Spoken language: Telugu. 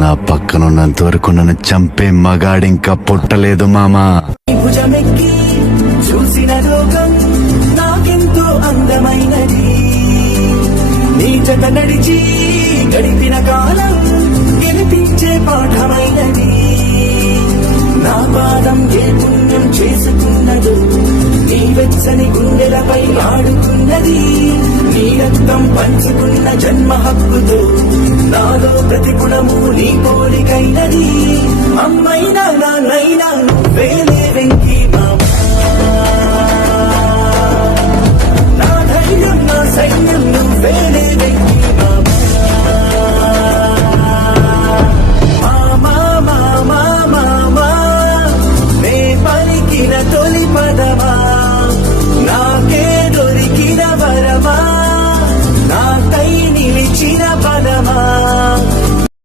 నా పక్కనున్నంత వరకు నన్ను చంపే మగాడింకా పుట్టలేదు మామా. భుజమెక్కి చూసిన లోకం నాకెంతో అందమైనది. నీ జత నడిచి గడిపిన కాలం గెలిపించే పాఠమైనది. నా పాదం ఏ పుణ్యం చేసుకున్నదో నీ వెచ్చని గుండెలపై ఆడుకున్నది. నీ రక్తం పంచుకున్న జన్మ హక్కుతో నాలో ప్రతి గుణము నీ పోలికైనది. అమ్మైన